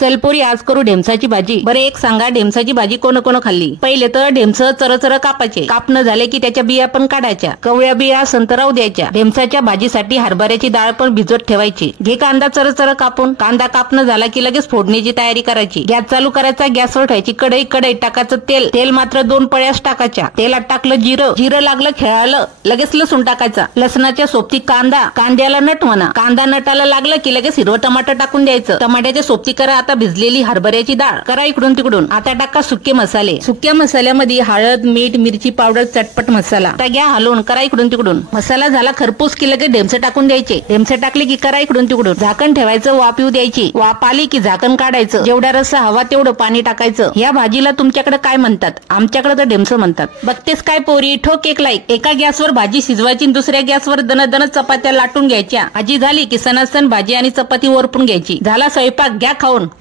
चल पोरी, आज करू ढेमसाची भाजी। बरं एक सांगा, ढेमसाची भाजी कोण कोण खाल्ली? पहिले तर ढेमस चरचर कापायचे, कापणं झाले की त्याच्या बिया पण काढायच्या, कवळ्या बिया संतराव द्यायच्या। ढेमसाच्या भाजीसाठी हरभऱ्याची डाळ पण भिजवत ठेवायची। घे कांदा चरचर कापून, कांदा कापणं झाला की लगेच फोडणीची तयारी करायची। गॅस चालू करायचा, गॅसवर ठेवायची कढई, कढईत टाकायचं तेल, तेल मात्र 2 पळ्याच टाकायच्या। तेलात टाकलं जिरं, जिरं लागलं खेळालं, लगेच लसूण टाकायचा। लसणाच्या सोबती कांदा, कांद्याला नट म्हणा, कांदा नटाला लागलं की लगेच हिरवं टमाटर टाकून द्यायचं। टमाट्याच्या सोबती करा आता भिजलेली हरभऱ्याची डाळ, करा इकडून तिकडून। आता टाका सुके मसाले, सुक्या मसाल्यामध्ये हळद, मीठ, मिरची पावडर, चटपट मसाला घ्या हलवून, करा इकडून तिकडून। मसाला झाला खरपूस की लगेच ढेमसे टाकून द्यायचे। ढेमसे टाकले की करा इकडून तिकडून, झाकण ठेवायचं, वाफ येऊ द्यायची। वाफ आली की झाकण काढायचं, जेवढा रस्सा हवा तेवढं पाणी टाकायचं। या भाजीला तुमच्याकडे काय म्हणतात? आमच्याकडे तर ढेमसं म्हणतात। बघतेस काय पोरी, ठोक एक लाईक। एका गॅसवर भाजी शिजवायची, दुसऱ्या गॅसवर दणदण चपात्या लाटून घ्यायच्या। भाजी झाली की सणासण भाजी आणि चपाती वरपून घ्यायची। झाला स्वयंपाक, घ्या खाऊन।